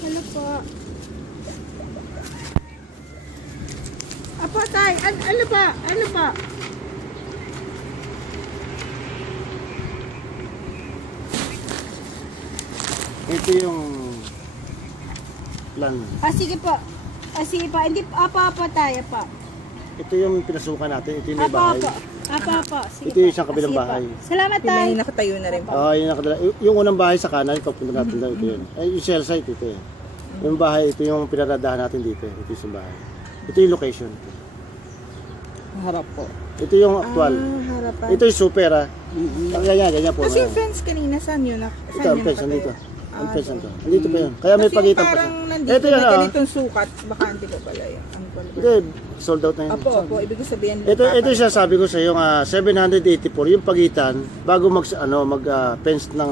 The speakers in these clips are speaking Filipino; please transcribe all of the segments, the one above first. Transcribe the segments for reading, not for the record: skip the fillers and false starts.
Ano po? Apo, tay. Ano pa? Ano pa? Ito yung plan. Sige po. Sige po. Hindi, apa tayo po. Ito yung pinasukan natin. Ito yung may Apa bahay. po. Apa. Sige Ito yung isang kabilang Sige po. bahay. Salamat, Yung tay. may nakatayo na rin po. Yung nakadala. Yung unang bahay sa kanan, ito punta natin lang ito yun. Ay, yung cell site ito eh. Yung bahay, ito yung pinaradahan natin dito. Ito yung bahay. Ito yung location. Harap po. Ito yung actual. Harapan. Ito yung super ah. Ganyan po. Kasi Ngayon. yung fence kanina, saan yun? Ito, ang fence nandito. Ang fence nandito. Nandito pa yun. Kaya may Kasi pagitan pa parang siya. nandito Ito yan na ah. ganitong sukat, baka hindi ko pala yun. Ang pala. Hindi, sold out na yun. Opo, ibig ko sabihin. Ito siya sabi ko sa iyo 784 yung pagitan bago mag fence ng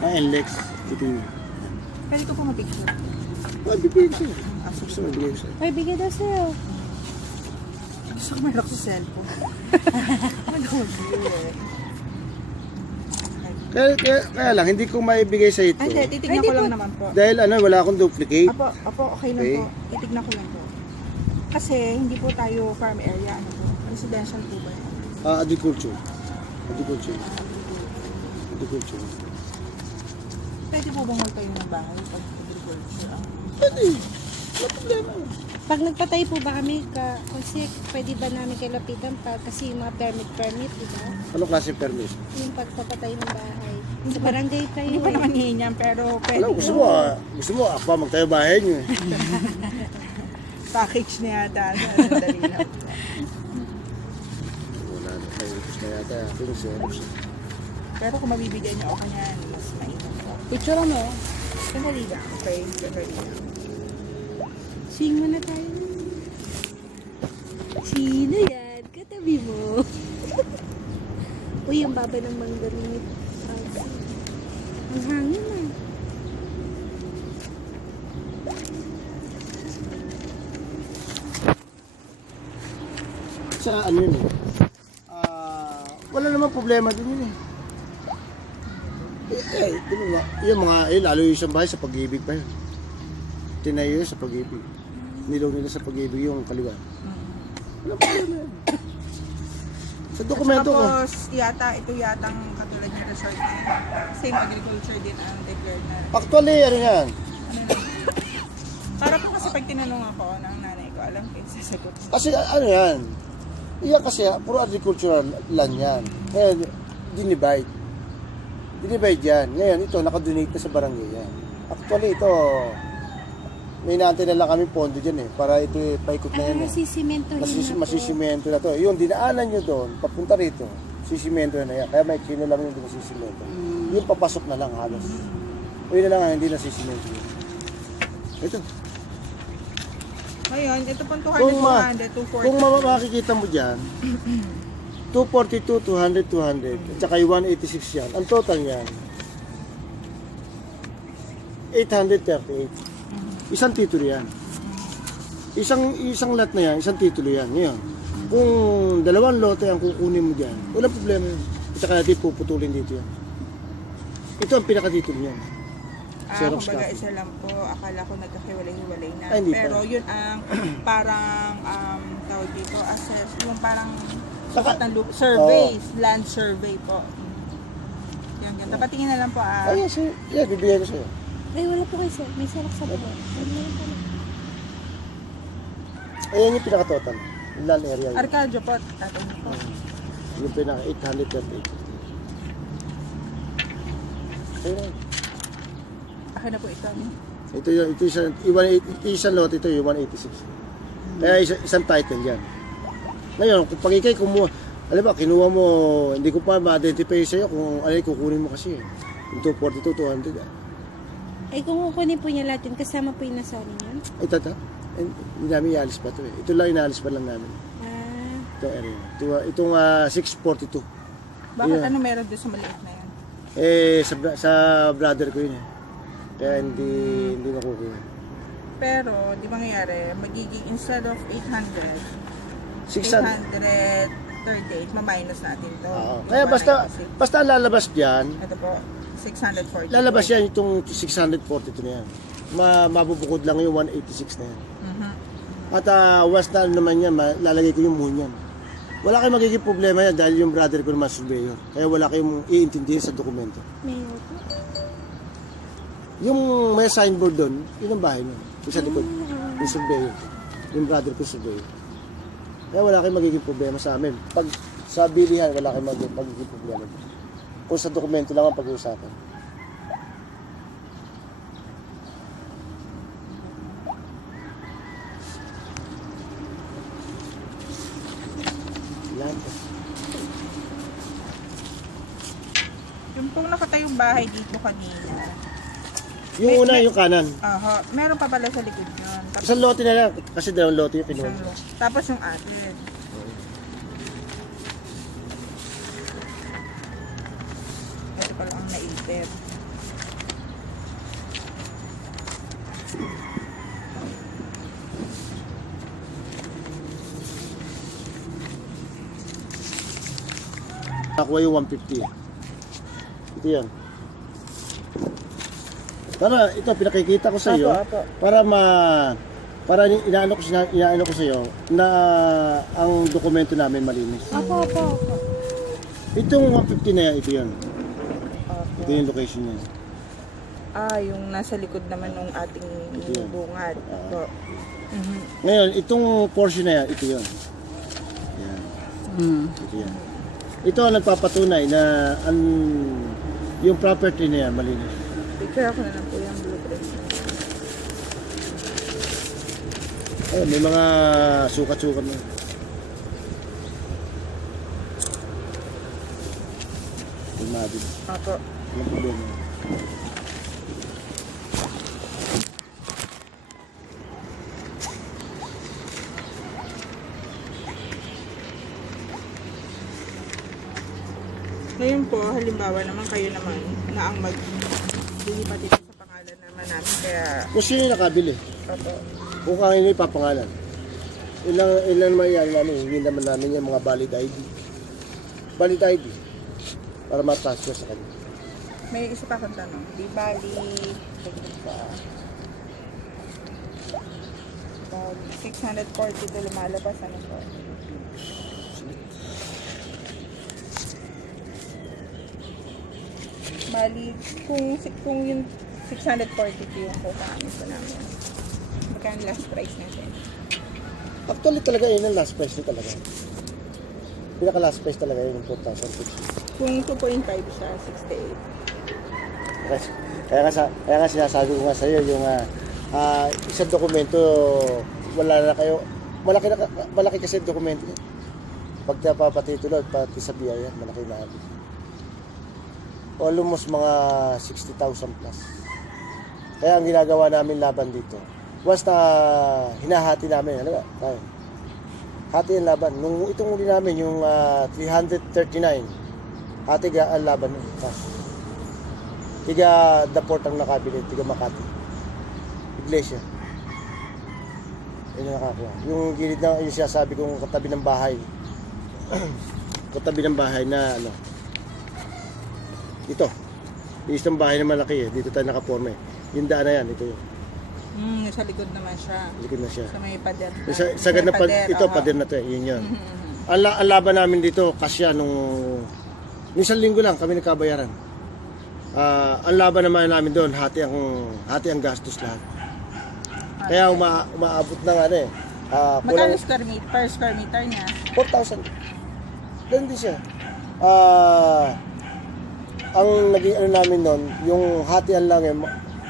NLEX. Ito yun. Pwede ko po ma-picture. Bibigay ko sa'yo. Gusto mo bibigay ko sa'yo. Ay, bigyan daw sa'yo. Gusto ko meron sa cellphone. Ano ko Kaya lang, hindi ko maibigay sa ito. Hindi, titignan ko lang naman po. Dahil wala akong duplicate. Opo, okay lang Okay. po. Titignan ko lang po. Kasi hindi po tayo farm area, ano po. Residential po ba yan? Agriculture. Agriculture. Agriculture. Pwede po bang magtayo ng bahay pag agriculture? Pwede. Wala problema. Pag nagpatay po ba kami, kasi pwede ba namin kayo lapitan kasi yung mga permit, di ba? Anong klase permit? Yung pagpapatay ng bahay. Sa barangay tayo Hindi pa eh. naman hihinyan, pero pwede Alam, gusto mo, ako pa magtayo bahay niyo eh. package na yata. Dali lang. Wala na tayo. Gusto na yata. Ito yung Xerox. Pero kung mabibigyan niyo ako niyan, mas mainam po. Picture mo. Sandali lang. Okay, sandali lang. Swing mo na tayo. Sino yan? Katabi mo. Uy, ang baba ng manggalimit. Ang hangin ah. Sa ano yun eh. Wala namang problema din yun eh. Di ba, yung mga, lalo yung isang bahay sa pag-ibig pa yun. Tinayo yun sa pag-ibig. Nilaw nila sa pag-ibig yung kaliwa. Wala problema yun. Sa dokumento ko. Tapos, ito yatang katulad niya resort na yun. Same agriculture din ang declared na. Actually, ano yan? Para po kasi pag tinanong ako ng nanay ko, alam ko yung sasagot. Kasi ano yan? Iyan kasi, puro agricultural land yan. Ngayon, dinivide. Dinivide yan. Ngayon, ito, nakadonate na sa barangay yan. Actually, ito, may natin na lang kami pondo dyan eh. Para ito, paikot na yan eh. Masisimentohin na po. Masisimento na to. Yung dinaanan nyo doon, papunta rito, sisimento na yan. Kaya may kino lang yung sisimento. Yung papasok na lang halos. O yun na lang ang hindi na sisimento. Ito. Ngayon, ito pong Kung 200, 240. Kung makikita mo dyan, 242, 200, 200, at saka yung 186 yan. Ang total yan, 838. Isang titulo yan. Isang lot na yan, isang titulo yan. Ngayon, kung dalawang lote ang kukunin mo dyan, walang problema yun. At saka natin puputulin dito yan. Ito ang pinakatitulo niyan. Xerox Kumbaga copy. isa lang po, akala ko nagkahiwalay-hiwalay na. Ay, hindi Pero pa. yun ang parang tawag dito, assess, yung parang sukat ng survey, land survey po. Yan, yan. Tapatingin na lang po Ay, yes, yeah, bibigyan ko sa'yo. Ay, wala po kayo sir. May salak sa baba. Ayan yung pinaka-total. Yung land area yun. Arcadio po, tatay niyo po. Yung pinaka-838. Ayun. Akin na po ito. Ito isang lot, ito yung 186. Kaya isang title yan. Ngayon, kung pag ikay kumuha, alam ba, kinuha mo, hindi ko pa ma-identify sa'yo kung ano yung kukunin mo kasi. Yung 242, 200. Ay, kung kukunin po niya lahat yun, kasama po yung nasa niya. Ito. Hindi namin ialis pa ito eh. Ito lang inaalis pa lang namin. Itong area. Itong 642. Bakit Yeah. ano meron doon sa maliit na yan? Sa brother ko yun eh. Kaya hindi nakukuha. Pero, di ba nangyari, magiging instead of 800, 600. 838, ma-minus natin to. Oo. Yung Kaya basta 196. basta lalabas diyan, Ito po. 640. Lalabas yan itong 642 na yan. Mabubukod lang yung 186 na yan. Mhm. At once na naman yan, lalagay ko yung moon yan. Wala kayong magiging problema yan dahil yung brother ko naman surveyor. Kaya wala kayong iintindihin sa dokumento. May auto. Yung may signboard doon, yun ang bahay mo. Yung sa likod, yung surveyor. Yung brother ko surveyor. Kaya wala kayong magiging problema sa amin. Pag sa bilihan, wala kayong magiging problema. Kung sa dokumento lang ang pag-uusapan. Yan. Yung pong nakatayong bahay dito kanina. Yung una, yung kanan. Aha, meron pa pala sa likod yun. Tapos, Isang lote na lang, kasi dalawang lote yung kinuha. tapos yung atin. Ito pala ang naipit. Nakuha yung 150. Ito yan. Para ito pinakikita ko sa iyo para inaano ko sa iyo na ang dokumento namin malinis. Apo. Itong 150 na yan, ito yan. Ito yung location niya. Yung nasa likod naman ng ating Yun. bungad. Opo. Mhm. Ngayon, itong portion na yan, ito yan. Yan. Ito yan. Ito ang nagpapatunay na yung property na yan malinis. Picture ako na lang po yung blueprint. Ayun, may mga sukat-sukat na. Lumabid. Opo. Walang problema. Ngayon po, halimbawa naman kayo naman na ang maglilipat dito sa pangalan naman namin. Kaya, Kung sino yung nakabili, opo. kung kanino ipapangalan. Ilan naman yan namin, hindi naman namin yung mga valid ID. Valid ID. Para ma-transfer sa kanya. May isa pa akong tanong. Di bali, pag 640 ito lumalabas, ano po? Bali, kung yung 640 yung kukain po namin, magkano last price natin? Actually talaga yun ang last price niya talaga. Pinaka last price talaga yun yung 4,060. Kung 2.5 siya, 68. Kaya nga sinasabi ko nga sa iyo yung isang dokumento wala na kayo malaki kasi dokumento niya. Pag napapatitulo at pati sa biyaya malaki na abot. Almost mga 60,000 plus. Kaya ang ginagawa namin laban dito. Once na hinahati namin, ano ba? Tayo. Hati ang laban. Nung itong uli namin, yung 339, hati ang laban nun. Tiga Daport ang nakabili, tiga Makati. Iglesia. Yun ang nakakuha. Yung gilid na, yung sinasabi kong katabi ng bahay. Katabi ng bahay na ano. Ito. Yung isang bahay na malaki eh. Dito tayo nakaporme. Yung daan na yan, ito yun. Sa likod naman siya. Likod na siya. Sa may pader. Sagad na ito, aha. pader na to eh. Yun yun. Mhm. Ang laban namin dito, kasya nung isang linggo lang kami nagkabayaran. Ang laban naman namin doon, hati ang gastos lahat. Kaya umaabot ng ano eh. Magkano per square meter niya? 4,000. Ganun din siya. Ang naging ano namin noon, yung hatian lang eh,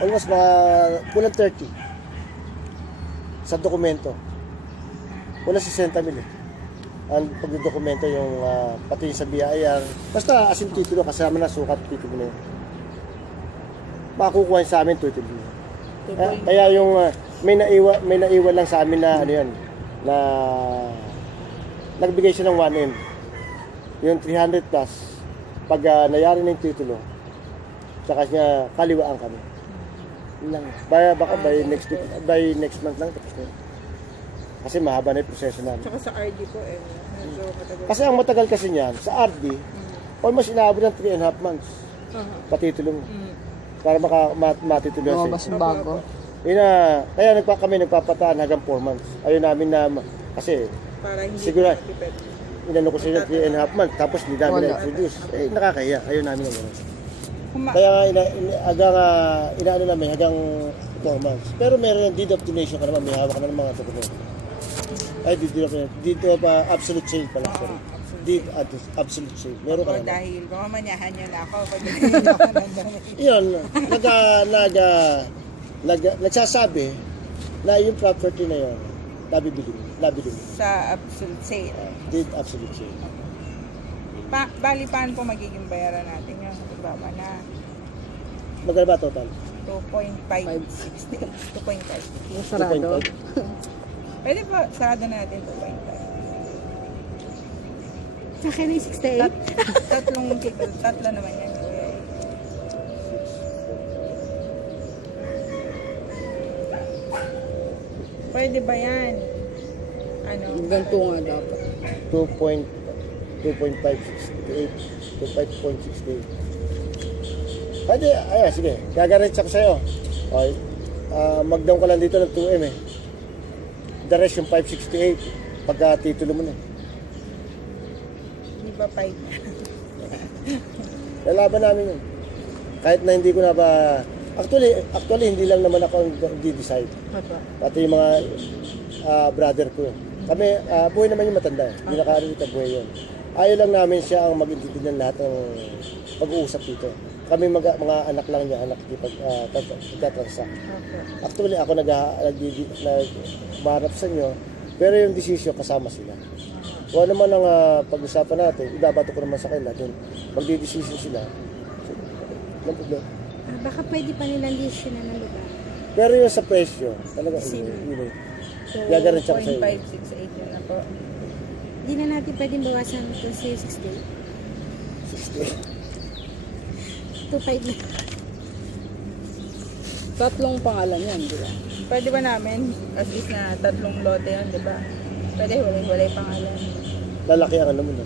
almost mga kulang 30 sa dokumento. Wala 60 mil eh. Ang pagdodokumento yung pati yung sa BIR. Basta asin titulo kasama na sukat titulo na yun. Makukuha sa amin 20 mil. Kaya yung may naiwan lang sa amin na ano yan, na nagbigay siya ng 1M. Yung 300 plus pag nayari na yung titulo, saka niya kaliwaan kami. Yun lang. Baka by next month lang tapos na. Kasi mahaba na yung proseso namin. Tsaka sa RD po medyo matagal. Kasi ang matagal kasi niyan, sa RD, almost inaabot ng 3.5 months. patituloy mo. Mm. Para matituloy sa Lumabas yung bago. Kaya kami nagpapataan hanggang 4 months. Ayaw namin na, kasi Para hindi siguro, matipid. inano ko sila 3.5 months, tapos hindi namin Wala. na-introduce. Nakakahiya. Ayaw namin na gano'n. Kuma- Kaya inaano namin hanggang 4 months. Pero meron yung deed of donation ka naman, may hawak ka na ng mga dokumento. Ay, deed of absolute sale pala. Sorry. Deed of absolute sale. Meron ka Ako naman. dahil kung mamanyahan niyo na ako pag hindi ako nandun. Yun, nagsasabi na yung property na yun, nabibili mo. Sa absolute sale. Deed absolute sale. Bali, paano po magiging bayaran natin yung baba na Magkano ba total? 2.568? 2.5. Yung sarado. 2.5. Pwede po, sarado na natin 2.5. Sa akin ay 68. Tatlo naman yan. Pwede ba yan? Ano? Ganito nga dapat. 2.568. Pwede, ayan, sige. Gagaretsa ko sa'yo. Okay. Mag-down ka lang dito ng 2M eh. The rest yung 568. Pagka titulo mo na. Di ba 5? Lalaban namin yun. Kahit na hindi ko na ba... Actually hindi lang naman ako ang di-decide. Pati yung mga brother ko. Kami, buhay naman yung matanda. Hindi nakaarita buhay yun. Ayaw lang namin siya ang mag-intindi ng lahat ng pag-uusap dito. Kami mga anak lang niya, anak pagkatransak. Actually, ako nag-marap sa inyo, pero yung desisyon kasama sila. Kung ano man ang pag-usapan natin, ibabato ko naman sa kanila, then magdidesisyon sila. Walang problema. Baka pwede pa nilang desisyon na ng lugar. Pero yung sa presyo, talaga, Sino? yun. So, Gagaretsa ko sa'yo. 2.568 yun na po. Hindi na natin pwedeng bawasan ito sa 68. 60. 2.5 na. Tatlong pangalan yan, di ba? Pwede ba namin, at least na 3 lote yan, di ba? Pwede, walay pangalan. Lalaki ang ano mo na.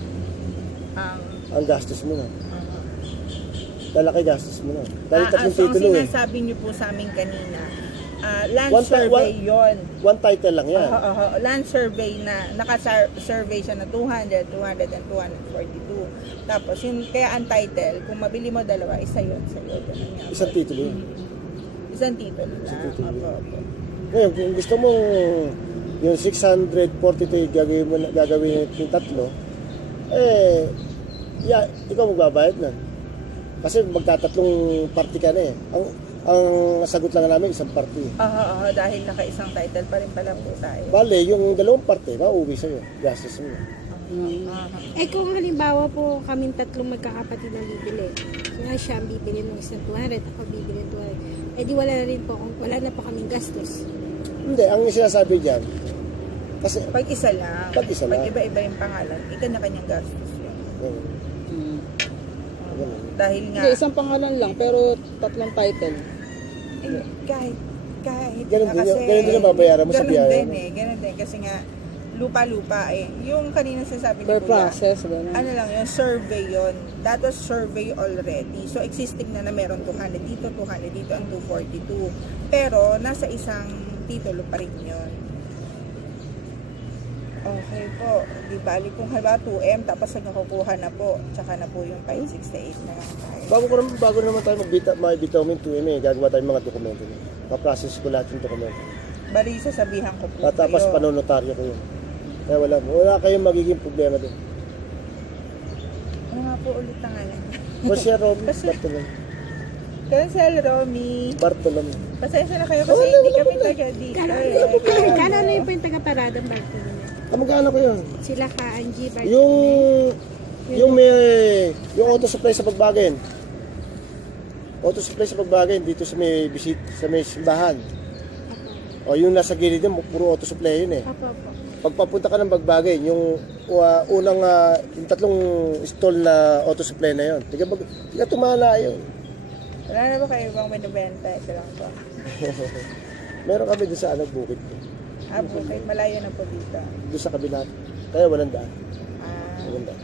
Ang Ang gastos mo na. Lalaki gastos mo na. Dahil tatlong so ang titulo eh. sinasabi niyo po sa amin kanina, land One ti- survey one- yon. One title lang yan. Land survey na naka-survey siya na 200, 200, and 242. Tapos yung kaya ang title, kung mabili mo dalawa, isa yun sa'yo. Ganun nga. Isang titulo yun. Isang titulo lang. Isang titulo. Opo. Ngayon, kung gusto mong yung 642 gagawin yung tatlo, ikaw magbabayad na. Kasi magtatatlong party ka na eh. Ang sagot lang namin, isang party. Dahil naka-isang title pa rin pala po tayo. Bale, yung dalawang party, mauwi sa'yo. Gastos mo. Kung halimbawa po kaming tatlong magkakapatid na bibili, nga siya ang bibili ng isang 200, ako bibili ng 200, di wala na rin po, wala na po kaming gastos. Hindi, ang sinasabi dyan, kasi, Pag isa lang, Pag isa lang. iba-iba yung pangalan, kanya-kanyang gastos yun. ganun. Dahil nga, Hindi, isang pangalan lang, pero tatlong title. kahit Ganun nga din ang babayaran mo sa biyaya Ganun mo. din ganun din. Kasi nga, lupa-lupa eh. Yung kanina sasabi ni Per Kuya, process, gano'n. ano lang yun, survey yun. That was survey already. So, existing na meron 200 dito, 200 dito, ang 242. Pero, nasa isang titulo pa rin yun. Okay po. Di bali kung halimbawa 2M, tapos nagkakukuha na po. Tsaka na po yung 568 na lang tayo. Bago naman tayo magbitaw mo yung 2M gagawa tayo mga dokumento niya. Ma-process ko lahat yung dokumento. Bali, sasabihan ko po Tapos kayo. panonotaryo ko yun. Kaya wala kayong magiging problema doon. Ano nga po ulit ang alam? Jose Romy Kasi- Bartolome. Cancel, Romy. Bartolome. Pasensya na kayo kasi hindi kami taga dito. Kala na yun po yung taga-paradang Bartolome. Kamag-anak ko yun. Sila ka, Angie, Bartolome. Yung auto supply sa Pagbagen. Auto supply sa Pagbagen dito sa may simbahan. O yung nasa gilid yun, puro auto supply yun eh. Opo. Pagpapunta ka ng Bagbagen, yung unang yung tatlong stall na auto supply na yun. Tiga tumala yun. Wala na ba kayo bang binibenta? Ito lang po. Meron kami doon sa bukid. Bukid. Malayo na po dito. Doon sa kabila. Kaya walang daan. Ah, Walang daan.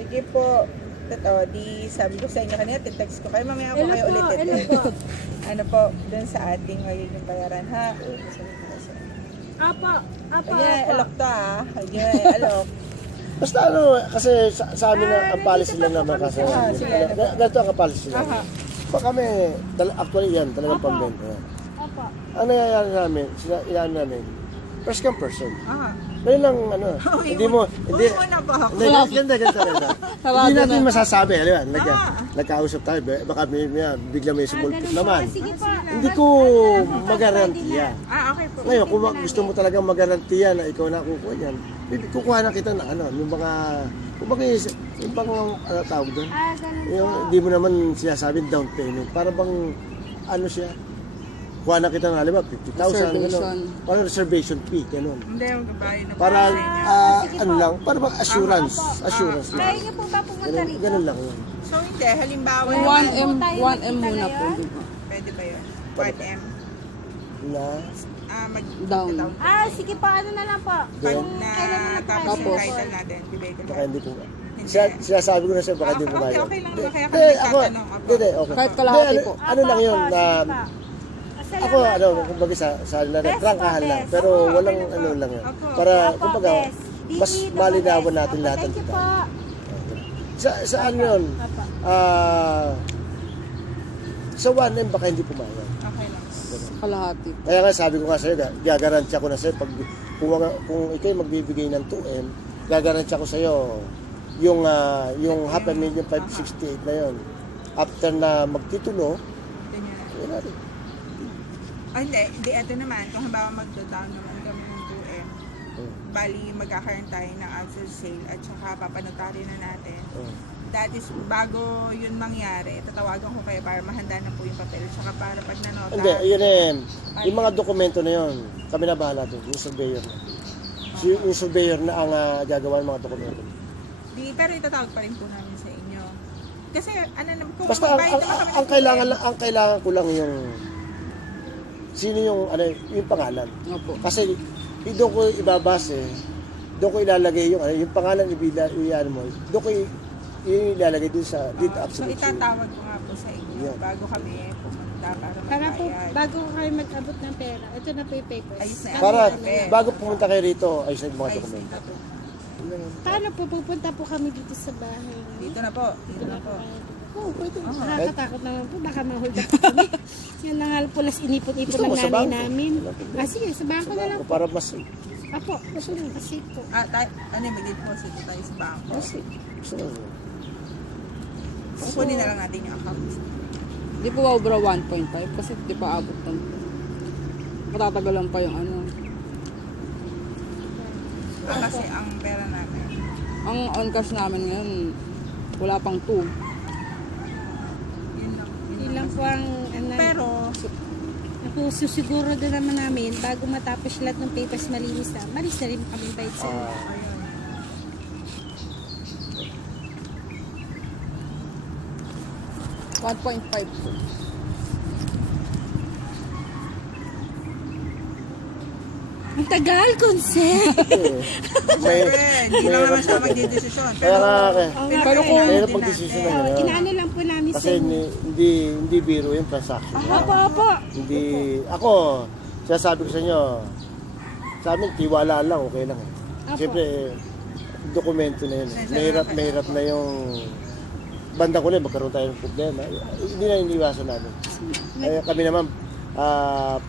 sige po. Totoo, di sabi ko sa inyo kanina, text ko kayo, mamaya ako Hello kayo po, ulit hello ito. po. Ano po, dun sa ating magiging bayaran, ha? Sabi ko kasi. Apo, apo, Ayan, apo. alok to ah. Ayan, alok. Basta ano, kasi sa amin na ang policy lang naman kasi. sige, ano po? Ganito ang policy lang. Aha. Pa kami, actually yan, talagang pambenta yan. Apo. Ang nangyayari namin, ilan namin, first come person. Aha. Dahil lang, ano, hindi mo, hindi, Uwi mo na po ako. hindi, ganito rin. Hindi natin masasabi, alam mo, nagkausap tayo, baka bigla may sumulpot naman. Sige po. Hindi ko magarantiya. Okay po. Ngayon, kung gusto mo talagang magarantiya na ikaw na kukuha niyan, kukuha na kita ng ano, yung mga, kumbaga yung bang, ano tawag doon? Ganun Yung, hindi mo naman sinasabi down payment. Para bang, ano siya, kuha na kita ng halimbawa, 50,000, Reservation. gano'n. Parang reservation fee, gano'n. Hindi, magbabayad na po Para, sa inyo. ano lang, para bang assurance lang. Kaya niyo po ba pumunta rito? Ganun lang yun. So hindi, halimbawa Yung naman, 1M muna po, di ba? pwede ba yun? 1M. Na, Down. Sige po, ano na lang po. Pag Kung na kailan na po tapos yung Tapos. title natin, bibigay ko baka lang. hindi ko, sinasabi ko na siya, baka hindi ko Okay, kaya. okay lang naman, kaya Hindi, kami ako, nagtatanong. hindi, okay. Kahit kalahati Hindi, po. ano lang yun, na, ako, ano, kumbaga sa na Best trangkahan po, lang, best. pero Opo, walang okay lang ano po. lang yun. Opo. Para, Opo, kumbaga, best. mas Dito, malinawan best. natin Opo, lahat ng thank you kita. po. Sa ano yun, Opo. sa 1M baka hindi pumayag. Okay lang. Kalahati. Kaya nga sabi ko nga sa'yo, gagarantya ko na sa'yo, kung ikaw magbibigay ng 2M, gagarantya ko sa'yo yung 500,568 na yun. After na magtitulo, Ganyan. yun natin. Hindi, ito naman, kung halimbawa magdo-down naman kami ng 2M, bali magkakaroon tayo ng actual sale at saka papanotary na natin. That is, bago yun mangyari, tatawagan ko kayo para mahanda na po yung papel. Tsaka para pag nanota. Hindi, yun eh. Yung mga dokumento na yun, kami na bahala doon, yung surveyor na. Yung surveyor na ang gagawa ng mga dokumento. Pero itatawag pa rin po namin sa inyo. Kasi, ano naman, kung Basta magbayad naman kami ng ang kailangan ko lang yung sino yung yung pangalan. Opo. Kasi doon ko ibabase, doon ko ilalagay yung pangalan iyan mo. Doon ko ilalagay din sa deed So, absolute. itatawag ko nga po sa inyo Yeah. bago kami pumunta para Para po, magbayad. bago kayo mag-abot ng pera, ito na po yung papers. Ayos na yan. Para Okay. bago pumunta kayo rito, ayos na yung mga Ayos dokumento. na po. Paano po pupunta po kami dito sa bahay? Dito na po. Dito na po. Oh, pwede. Nakakatakot naman po, baka ma-hold up po kami. Yan na nga po, las inipon-ipon Gusto ng mo sa nanay bangko? namin. Sige, sa bangko na lang po. Para mas Apo, kasi po. Mag-deposit tayo sa bangko. gusto mo. Kukunin na lang natin yung account. Di po obra 1.5 kasi di pa abot ng matatagalan pa yung ano. Kasi ang pera namin. Ang on cash namin ngayon, wala pang 2. Yun lang. Yun lang po ang Pero, ako susiguro din naman namin bago matapos lahat ng papers malinis na, malis na rin kami bayad sa ayun. 1.5 po. Ang tagal, consent! Siyempre, hindi lang naman siya magdidesisyon. Kaya nga, Pero kung- mahirap mag-decision na yun. Inaano lang po namin Kasi sa inyo. hindi biro yung transaction. Apo, apo. Hindi, ako, sinasabi ko sa inyo, sa amin, tiwala lang, okay lang. Apo. Siyempre, dokumento na yun. Mahirap na yung banda ko na, magkaroon tayo ng problema. Hindi na iniwasan namin. Kaya kami naman,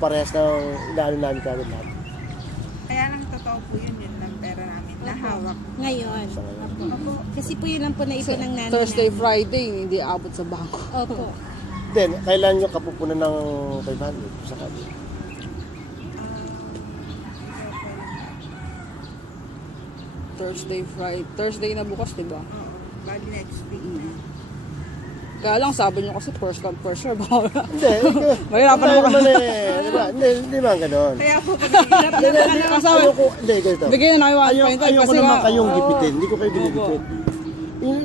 parehas ng inaano namin kagad lahat. Kaya lang totoo po yun lang pera namin na hawak. Ngayon. Apo. Kasi po yun lang po naipon ng nanay Thursday, namin. Friday, hindi abot sa bangko. Opo. Then, kailan nyo kapupunan ng 500 sa kanya? Thursday, Friday. Thursday na bukas, di ba? Oo, bali next week na. Kaya lang, sabi nyo kasi first come, first serve. Baka Hindi. Mahirapan Hindi naman naman eh. Di ba? Hindi naman ganon. Kaya po, pag hirap na Hindi, ganito. bigyan na namin 1.5 Ayoko kasi naman nga, kayong oo. gipitin. Hindi ko kayo binigipit.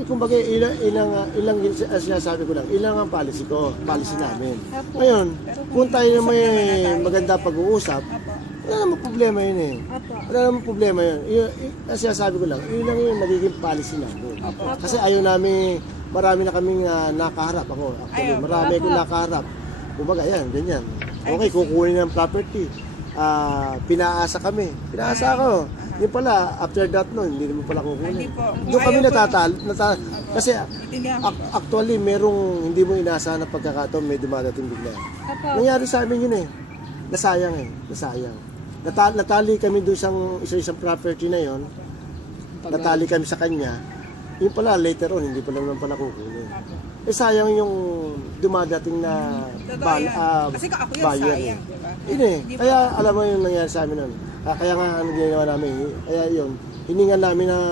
Kumbaga, ilang sinasabi ko lang, ilang ang policy ko, policy namin. Ngayon, kung tayo na may maganda pag-uusap, wala namang problema yun eh. Wala namang problema yun. Ang sinasabi ko lang, yun lang yung nagiging policy namin. Kasi ayaw namin marami na kaming nakaharap ako. Actually, Ayaw. marami akong nakaharap. Kumbaga, yan, ganyan. Ay, Okay, gusto- kukunin ng property. Pinaasa kami. Pinaasa ako. Yung pala, after that no, hindi naman pala kukunin. Hindi po. Doon kami Ayaw po. kasi Intindihan ko po. actually, merong hindi mo inaasahan na pagkakataon, may dumadating bigla. Apo. Nangyari sa amin yun eh. Nasayang eh. Nasayang. Natali kami doon sa isang property na yon. Natali kami sa kanya. Yung pala, later on, hindi pala naman pala kukunin. Eh sayang yung dumadating na Totoo yan. Kasi ako yung buyer sayang, eh. di ba? Yun eh. Hindi Kaya alam mo yung nangyari sa amin nun. Kaya nga ano ginawa namin. Kaya yun, hiningan namin ng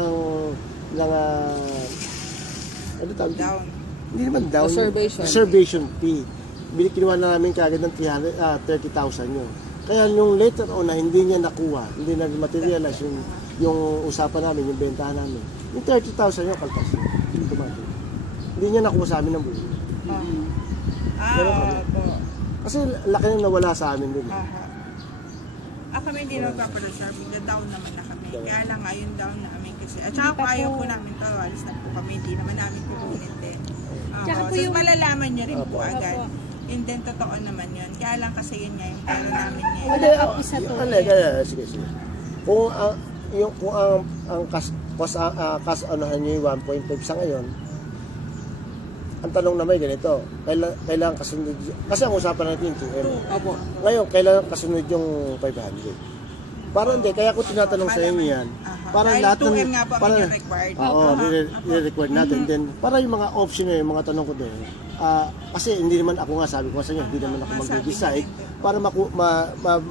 ano tawag? Down. Hindi naman down. Reservation. Reservation fee. Kinuha na namin kagad ng 30,000 yun. Kaya yung later on na hindi niya nakuha, hindi na materialize yung usapan namin, yung bentahan namin. Yung 30,000 yun, kaltas yun. Hindi tumating. Hindi niya nakuha sa amin ng buo. Ganun kami. Po. Kasi laki na nawala sa amin dun. Aha. Kami hindi nagpapareserve, down naman na kami. Kaya lang ngayon down namin kasi. At saka kung ayaw po namin to, alis na po kami, hindi naman namin kukunin din. Tsaka po So yung- malalaman niyo rin po Apo. agad. Apo. And then totoo naman yun. Kaya lang kasi yun nga yung pera namin ngayon. Wala pa po sa to. Sige. Kung ang kas anuhan niyo yung 1.5 sa ngayon, ang tanong naman ay ganito, kailangan kasunod, kasi ang usapan natin yung 2M. Opo. Ngayon, kailangan kasunod yung 500. Parang hindi, kaya ko tinatanong sa inyo yan. Para Dahil lahat 2M nga po ang para, yung required. Oo, nire-record natin. Then, para yung mga option na yung mga tanong ko doon. Kasi hindi naman ako nga, sabi ko sa inyo, hindi naman ako mag-decide para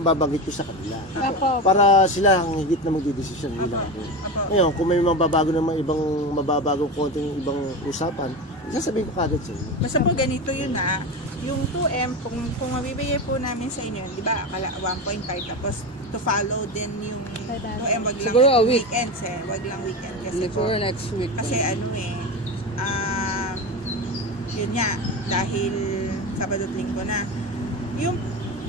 mabanggit ko sa kanila. Apo. Para sila ang higit na magdidesisyon, hindi lang ako. Ngayon, kung may mababago naman ibang mababagong konting ibang usapan, sasabihin ko kagad sa inyo. Basta po ganito yun yung 2M, kung mabibigay po namin sa inyo, di ba, akala 1.5, tapos to follow din yung 2M, wag lang Siguro a week. weekends wag lang weekend kasi po. Siguro next week. Kasi yun nga, dahil Sabado at Linggo na, yung,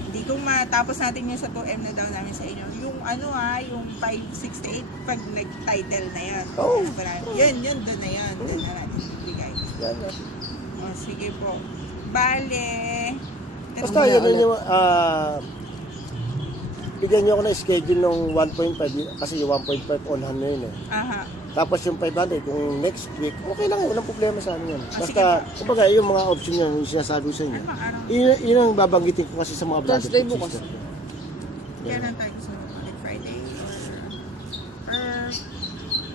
di kung matapos natin yung sa 2M na daw namin sa inyo, yung yung 568, pag nag-title na yan. Oo. Yun, doon na yan, doon na natin ibigay. Yan. Sige po. Bale, Basta yun yung, bigyan niyo ako ng schedule ng 1.5 kasi yung 1.5 on hand na yun eh. aha. Tapos yung 500 kung next week, okay lang, walang problema sa amin yan. sige Basta, kumbaga, yung mga option yan, yung sinasabi ko sa inyo, Anong araw? yun ang babanggitin ko kasi sa mga brother. Thursday and bukas. sister. Kailan tayo gusto mo? Like Friday? Or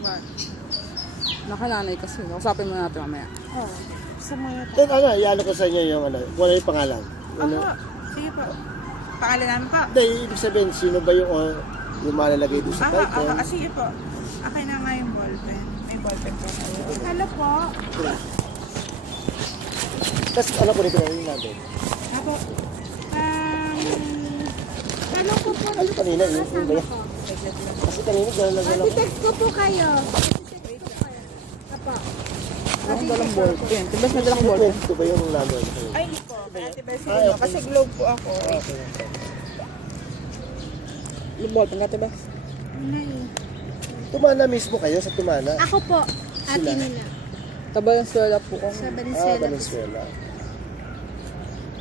what? Nakananay kasi. Usapin mo natin mamaya. Oh, sa mga Then iano ko sa inyo yung kung ano yung pangalan. Opo. Sige po. Pangalan namin po. Hindi, ibig sabihin, sino ba yung malalagay doon sa title? Sige po. Akin na nga yung ballpen. May ballpen po kayo. Hello po. Tapos ano po nito na yung natin? Apo. Tanong ko po. Ano kanina, yun ba yan? ko. Kasi kanina, gano'n lang ako. Text ko po kayo. Apo. Ako dalang ballpen. Tibas na dalang ballpen. Ito ba yung number? Ay, hindi po. Ate Bessie, kasi globe po ako. Okay. Yung ballpen ka, tibas. Tumana mismo kayo sa Tumana? Ako po. Ate Sila. nila. Valenzuela po kami. Sa Valenzuela. Valenzuela.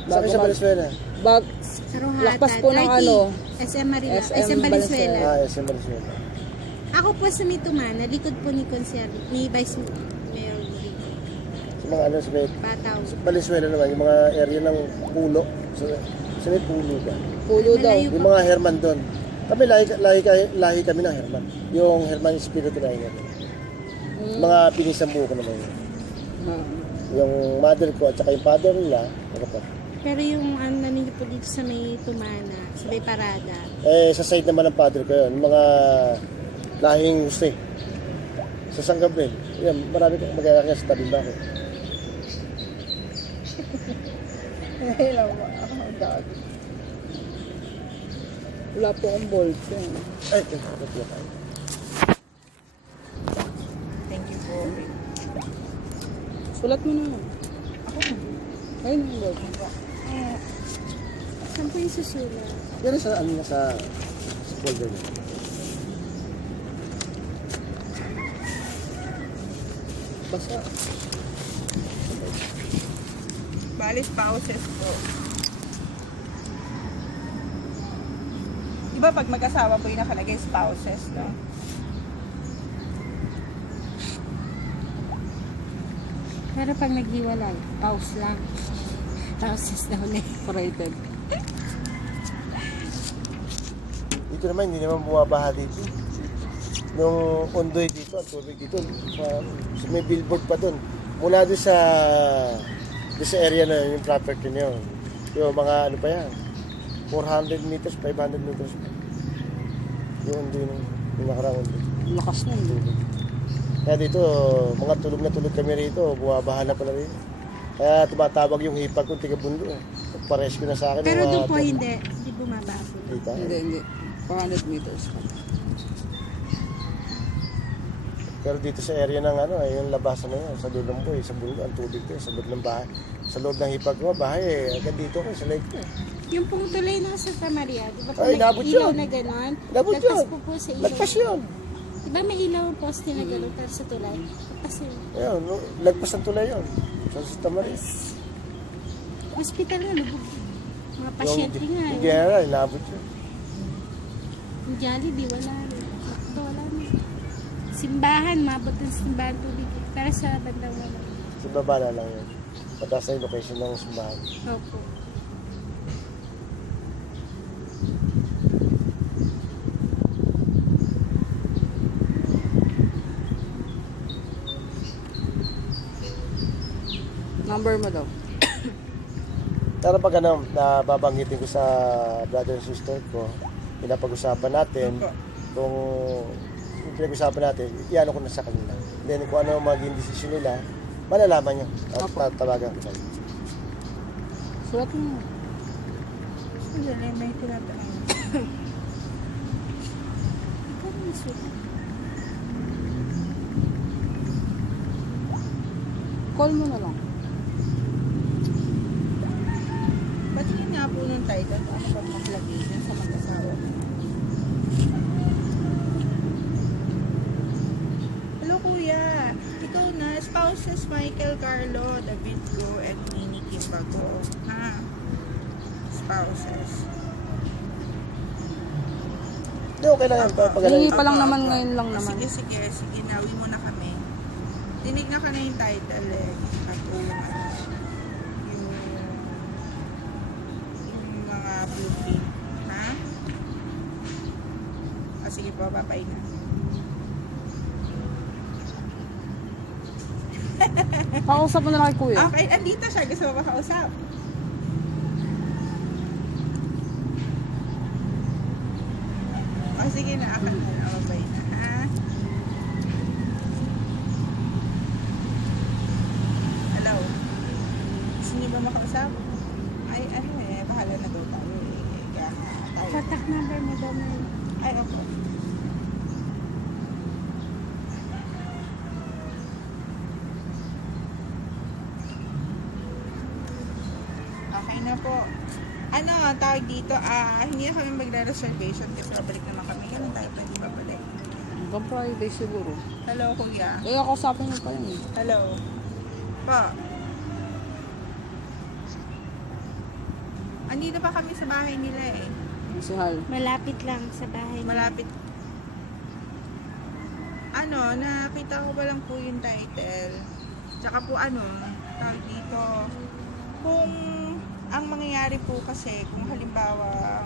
Saan kayo sa Valenzuela? Bag, Saruhatan. lakpas po ng ano, SM Marila. SM SM Valenzuela. Sa Valenzuela. Ako po sa Mitumana, likod po ni Vice Mayor Sa mga ano, sa may Bataw. Valenzuela naman, yung mga area ng Pulo. Sa may Pulo ba? pulo daw. Malayo. Yung mga Herman doon. Kami, lahi kami ng Herman. Yung Herman Espiritu na yun. Mga pinisang buko naman yun. Yung mother ko at saka yung father nila, nakapat. Pero yung ano namin po dito sa may Tumana, sa may Parada. Sa side naman ng father ko yun, yung mga lahing Jose. Sa San Gabriel. Yan, marami kong magkakakya sa tabing bako. Hello. Oh, God. Wala po akong ballpen. Ay, kapit na tayo. Thank you po. Sulat mo na. Ayun yung ballpen. Saan po yung susulat? Yan sa ano sa folder niya. Basta. Bali, spouses po. Diba pag mag-asawa po yung nakalagay spouses, no? Pero pag naghiwalay, pause lang. Pauses na ulit. Separated. Dito naman, hindi naman bumabaha dito. Nung undoy dito, at tubig dito, may billboard pa doon. Mula doon sa area na yun, yung property na yun. Yung mga ano pa yan, 400 meters, 500 meters pa. Yung undoy yung nakarang undoy. Lakas na yun. Kaya dito, mga tulog na tulog kami rito, bumabaha na pala rin. Kaya tumatawag yung hipag kong tiga-bundo. Parescue na sa akin. Pero doon po hindi bumaba. Dito. Hindi. 400 meters pa. Pero dito sa area ng ano, yung labasan na yun, sa Lulumboy, sa Bundo, ang tubig ko, sa loob ng bahay. Sa loob ng hipag ko, bahay agad dito ko, sa lake ko. Yung pong tulay na sa Santa Maria, di ba po Ay, may nabot ilaw yun. na gano'n? Nabot Lagpas yun. po sa ilaw. Lagpas yun. Di ba may ilaw ang poste na gano'n tapos sa tulay? Lagpas yun. Ayun, no, lagpas ng tulay yun. Sa Santa Maria. Hospital na, lubog. Mga pasyente nga. Yung Guerra, inabot yun. Yung Jollibee, wala rin. Makto, wala rin. Simbahan, mabot ng simbahan tubig. Pero sa bandang wala. Sa baba na lang yun. Mataas na yung location ng simbahan. Opo. Number mo daw. Pero pag ano, nababanggitin ko sa brother and sister ko, pinapag-usapan natin, Opo. kung yung pinag-usapan natin, iyan ko na sa kanila. Then kung ano maging desisyon nila, malalaman nyo. At Opo. tatawagan ko kayo. Sulat mo. Hindi, may tinatanong. Ikaw may sulat. Call mo na lang. Patingin nga po ng title, ano ba maglagay na sa mag-asawa? Hello kuya, ikaw na, spouses Michael Carlo, David Go, and Nini Kimbago. Ha? Spouses. Hindi, okay lang yan. Hindi pa lang Opo, naman opo. ngayon lang naman. Sige, nawi mo na kami. Dinig na ka na yung title eh. At yung mga blueprint. Ha? Sige po, babay na. Pakausap mo na lang kay kuya. Okay, andito siya. Gusto mo makausap? Sige na, akan na. Babay na, ha? Hello? Gusto niyo ba makausap? Ay, ano eh, bahala na daw tayo eh. Kaya nga tayo. Contact number mo daw na. Ay, okay. Okay na po. Ano, ang tawag dito, hindi na kami magre-reservation kasi babalik naman kami. Ganun tayo pwede babalik. Hanggang Friday siguro. Hello, kuya. Kaya kausapin mo pa yun eh. Hello. Pa. Andito pa kami sa bahay nila eh. Si Hal. Malapit lang sa bahay. Malapit. Ano, nakita ko pa lang po yung title. Tsaka po ano, tawag dito. Kung ang mangyayari po kasi, kung halimbawa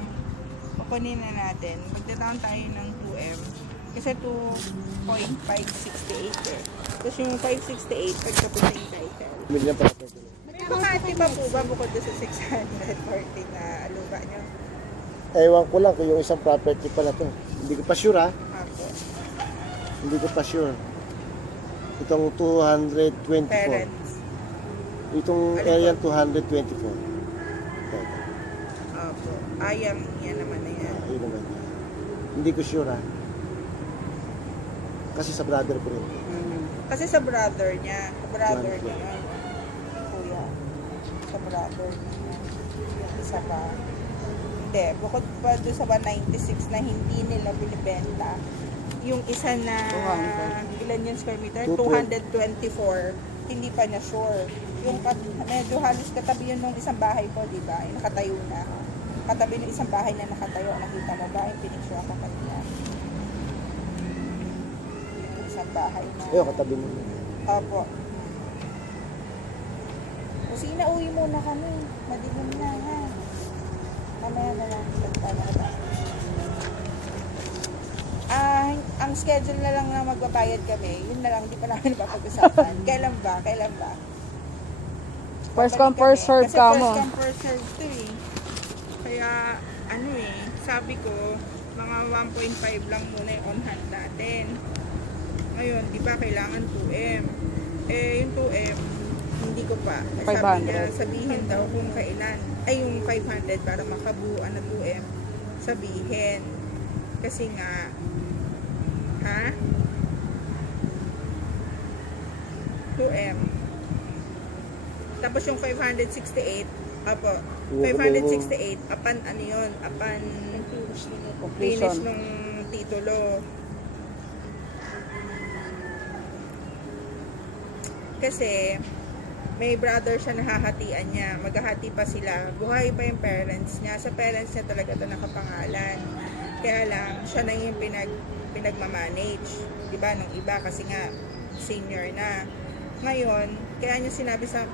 kukunin na natin, magdadaan tayo ng 2M. Kasi 2.568 eh. Tapos yung 568, pagkapos yung title. Million pa natin. May bakante pa po ba bukod doon sa 640 na lupa nyo? Ewan ko lang kung yung isang property pala to. Hindi ko pa sure ha. Ako. Hindi ko pa sure. Itong 224. Parents. Itong area 224. Opo. Ayam yan naman na yan. Yun naman. Hindi ko sure ha. Kasi sa brother ko rin. Kasi sa brother niya, kuya. Sa brother niya. Yung isa pa. Hindi, bukod pa doon sa 196 na hindi nila binibenta. Yung isa na, ilan yung square meter? 224. Hindi pa niya sure. medyo halos katabi yun nung isang bahay po, di ba? Yung nakatayo na. Katabi ng isang bahay na nakatayo. Nakita mo ba? Yung pinicture ako kanina. Yung isang bahay na. Ayun, katabi mo. Opo. Kusina, uwi muna kami. Madilim na, ha? Mamaya na lang. Ang schedule na lang na magbabayad kami, yun na lang, hindi pa namin napapag-usapan. Kailan ba? First come, first serve Kasi ka first mo. come, first serve to eh. Kaya, sabi ko, mga 1.5 lang muna yung on hand natin. Ngayon, di ba kailangan 2M? Yung 2M, hindi ko pa. Sabi 500. niya, sabihin daw kung kailan. Ay, yung 500 para makabuuan na 2M. Sabihin. Kasi nga, 2M. Tapos yung 568, apo, 568, apan ano yun, apan finish nung titulo. Kasi, may brother siya na hahatian niya. Maghahati pa sila. Buhay pa yung parents niya. Sa parents niya talaga ito nakapangalan. Kaya lang, siya na yung pinagmamanage. Diba? Nung iba kasi nga, senior na. Ngayon, kaya niya sinabi sa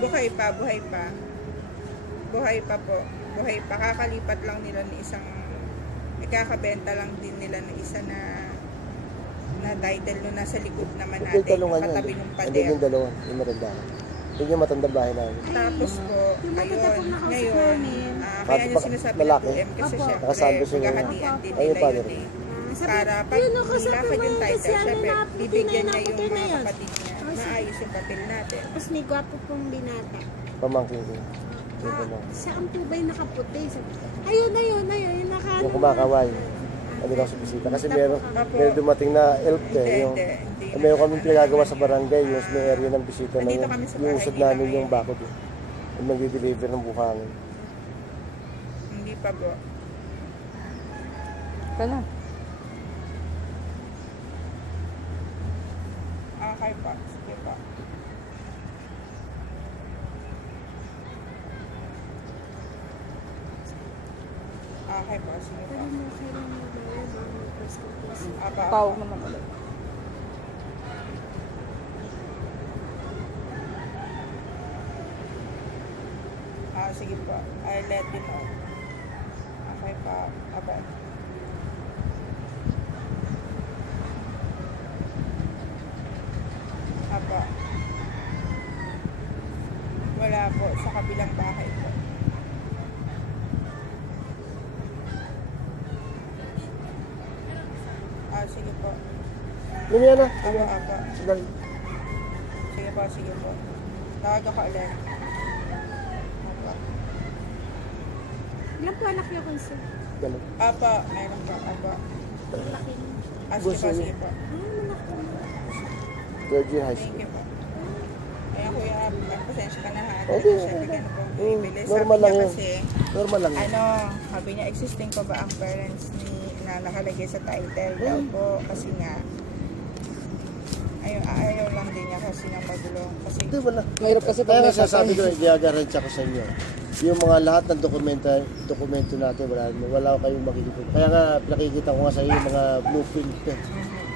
buhay pa po. Buhay pa. Kakalipat lang nila ng isang, kakabenta lang din nila ng isa na title no nasa likod naman natin. Katabi ng pader. Hindi yung dalawa. Yung matanda. Yun yung matanda bahay namin. Tapos po, ayun, ngayon, kaya niya sinasabi ng 2M kasi syempre, Nakasando siya. maghahatian din Ayun, nila padre. yun eh. Para pag nilakad yung title, syempre, bibigyan niya yung mga kapatid niya. Maayos yung papel natin. Tapos may gwapo pong binata. Pamangkin ko. Saan po ba yung nakaputi? Ayun. Yung naka... Yung kumakaway. Ano ka sa bisita. Kasi meron dumating na elf yung meron kami pinagagawa sa barangay, yung may area ng bisita na yun. Yung usad namin yung bakod. Yung nag-deliver ng buhangin. Hindi pa po. Kala. Okay pa. Sige pa. Okay po. Sige po. Apa. Tawag naman ulit. Sige po. I'll let you know. Okay pa. Apa. Apa. Wala po. Sa kabilang bahay po. Sige po. Lumiyan na. Apa. Sandali. Sige po. Tawag ako ulit. Apa. Ilan po anak niyo, Kunso? Ganun. Apa. Meron po. Apa. Laki niyo. Sige po. Manak po. Third year high Thank school. you po. Kaya kuya, pasensya ka na ha. Okay. Siyempre ganun po. Bibili. Normal lang yun. Kasi, Normal lang yun. sabi niya, existing pa ba ang parents ni na nakalagay sa title daw po. Kasi nga, ayaw lang din niya kasi ng magulo. Kasi, Hindi, wala. Mahirap kasi Kaya pag nga may sasabi ko, patay. i-guarantee ko sa inyo. Yung mga lahat ng dokumento natin, wala kayong makikita. Kaya nga, pinakikita ko nga sa inyo yung mga blueprint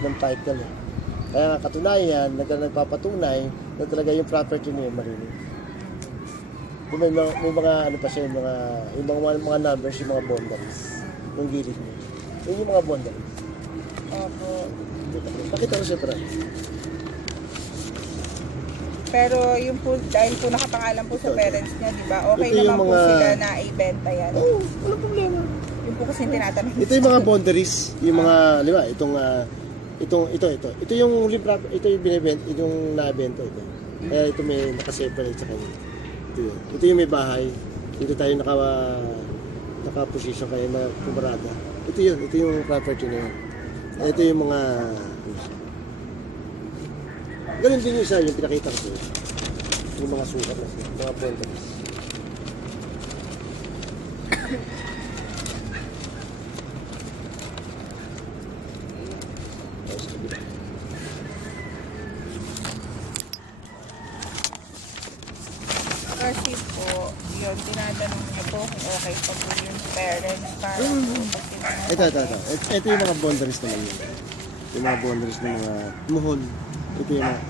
ng title. Kaya nga, katunayan, nagpapatunay na talaga yung property niyo marinig. May mga ano pa siya, yung mga numbers, yung mga boundaries. Yung gilid niyo. Yun yung mga boundaries. opo. Pakita ko siya, Brad. Pero yung po, dahil po nakapangalan po sa parents niya, di ba? Okay Ito yung naman po mga- sila na ibenta yan. Oo, wala problema. Yung po kasi yung tinatanong. Ito yung mga boundaries, yung mga, di ba, ito yung libra, ito yung binibenta, itong nabenta ito. Kaya ito may nakaseparate sa kanya. Ito yung may bahay. Dito tayo naka-position kayo na kumarada. Ito yung property na yun. Ito yung mga, ganun din yung isa, yung pinakita ko sa'yo. Yung mga sukat na siya, mga boundaries. kasi po, yun, tinatanong niyo po kung okay pa po yung parents para po pag Ito. Ito yung mga boundaries naman yun. Yung mga boundaries ng mga muhon. Ito yung mga...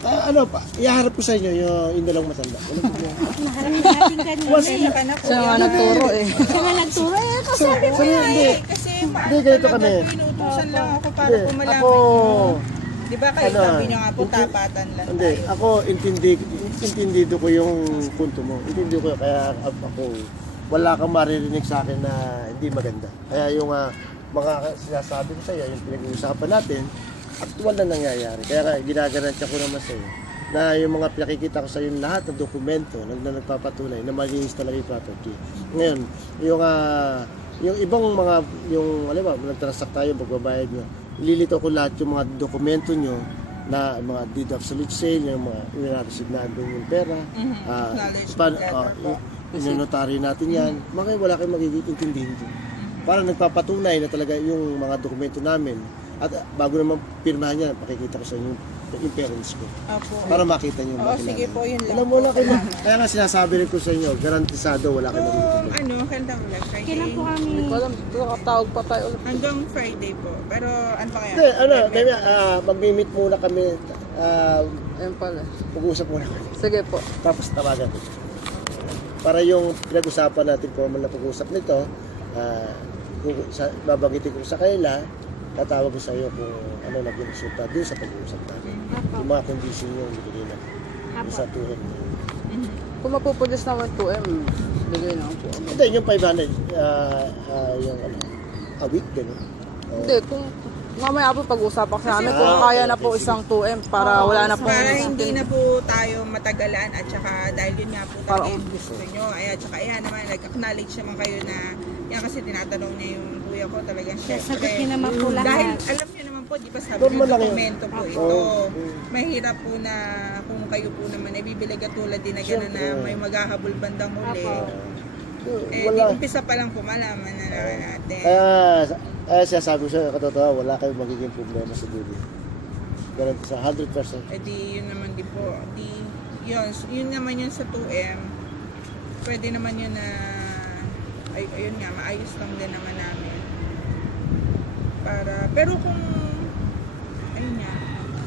ano pa, iharap ko sa inyo yung dalang matanda. Walang problema. Naharap natin kanina. Siya ka na po. Siya nga nagturo eh. Siya nga nagturo. Eh, ako sabi ko. Hindi. Kasi Hindi, ganito kami. pinutusan lang ako para Hindi, po malaman ako... niyo. Di ba kayo Ano, sabi niyo nga po, hindi- tapatan lang Hindi, tayo. ako intindido ko yung punto mo. Intindido ko kaya ako wala kang maririnig sa akin na hindi maganda. Kaya yung mga sinasabi ko sa iyo, yung pinag-uusapan natin, actual na nangyayari. Kaya ginagarantiya ko naman sa iyo na yung mga pinakikita ko sa iyo lahat ng dokumento na nagpapatunay na malinis talaga yung property. Ngayon, yung ibang mga, yung alam mo, nagtransact tayo, magbabayad nyo, ililito ko lahat yung mga dokumento nyo na mga deed of absolute sale, yung mga inaresignado yung pera, Acknowledgement letter po. inunotary natin yan, mga wala kayong magiging intindihin dyan. Para nagpapatunay na talaga yung mga dokumento namin. At bago naman pirmahan yan, pakikita ko sa inyo yung parents ko. Opo. Para makita nyo yung Oo, sige po, yun lang. Alam mo, wala kayo. Kaya nga sinasabi rin ko sa inyo, garantisado wala kayo magiging problema. Ano, kanta mo lang, Friday. Kailan po kami? Hindi ko alam, tawag pa tayo ulit. Hanggang Friday po. Pero ano pa kaya? Hindi, kaya mag-meet muna kami, Ayun pala. pag-uusap muna kami. Sige po. Tapos tawagan ko. Para yung pinag-usapan natin kung man napag-usap nito, babanggitin ko sa kanila, tatawag ko sa iyo kung ano naging resulta doon sa pag-uusap natin. Yung mga condition yung bigay na sa tuhod. Kung mapupulis naman 2M, bigay na po. Hindi, yung 500, yung a week, gano'n. Hindi, kung mamaya po pag-usapan kasi namin kung kaya na po isang 2M para wala na po. Para hindi na po tayo matagalan at saka dahil yun nga po talaga Parang- yung gusto nyo. Ay, at saka ayan naman, nag-acknowledge naman kayo na yan kasi tinatanong niya yung kuya ko talagang Sagot syempre. niyo naman po lahat. Dahil alam niyo naman po, di ba sabi Normal ng lang yun. dokumento po ito, mahirap po na kung kayo po naman ay bibili katulad din na gano'n na may maghahabol bandang huli. Eh, di Wala. umpisa pa lang po malaman na natin. Kaya sinasabi ko sa katotohanan, wala kayong magiging problema sa dulo. Ganun sa 100%. Eh di yun naman din po. Di, yun naman yun sa 2M. Pwede naman yun na, ayun nga, maayos lang din naman namin. Pero kung, ayun nga,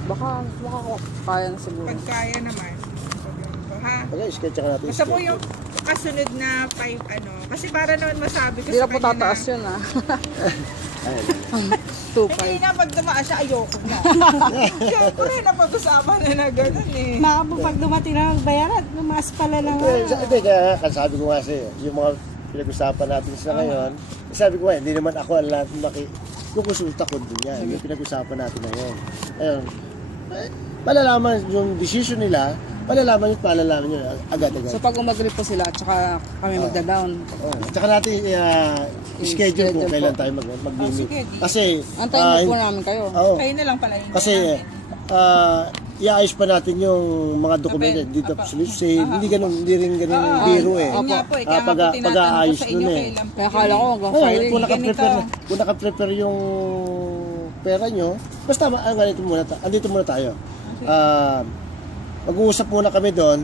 Baka kaya na siguro. pag kaya naman, sabihin ko, ha? Pag-sketch ka natin. Basta po yung kasunod na 5, kasi para naman masabi ko Hindi sa na po kanya tataas yun ah. Ayun. 2.5. Hindi na pag tumaas siya, ayoko na. Siyempre, napag-usapan na gano'n eh. Baka po pag dumating na magbayaran, lumaas pala lang. Hindi, kaya sabi ko nga sa'yo, yung mga pinag-usapan natin sa ngayon, sabi ko nga, hindi naman ako ang lahat kukonsulta ko din yan, yung pinag-usapan natin ngayon. Ayun, malalaman yung decision nila, malalaman nyo agad-agad. So pag umagree po sila at saka kami magda-down. Oh, tsaka natin schedule kung Schedule kailan po. tayo mag-meet. sige, Kasi, Antayin po namin kayo. oo, Kayo na lang pala yung kasi, iayos pa natin yung mga dokumento dito sa sale. Hindi rin ganun yung biro eh. Yun nga po, kaya nga po tinatanong ko Pag-aayos sa inyo nun eh. kailan po. Kaya akala ko hanggang Ngayon, Friday. kung naka-prepare yung pera nyo, basta andito muna tayo. Mag-uusap muna kami doon,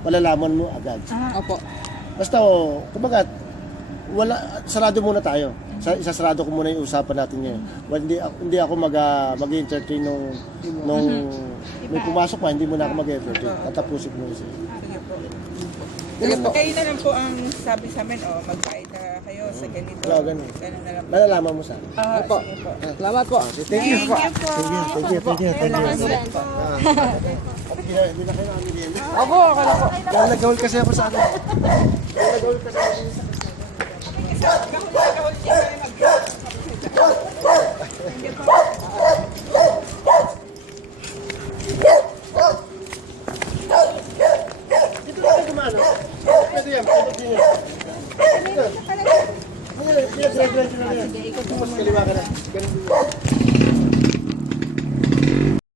malalaman mo agad. Opo. Basta, kumbaga, sarado muna tayo. Isasarado ko muna yung usapan natin ngayon. Hindi ako mag-entertain nung may pumasok pa, hindi muna ako mag-entertain. Tatapusin mo siya. Sige po. Sige po. Kayo na lang po ang sabi sa amin, magbayad na kayo sa ganito. Wala, ganun. Ganun na lang po. Malalaman mo sa akin. Opo. Sige po. Salamat po. Thank you. Thank you po. Hindi na kayo namin. Opo, akala ko. Nagawal kasi ako sa ano. Nagawal kasi ako sa dito na kayo kumano. Pwede yan. Pwede yan. Dito. Diretso na yan. Mas kaliwa ka na. Ganun din yan.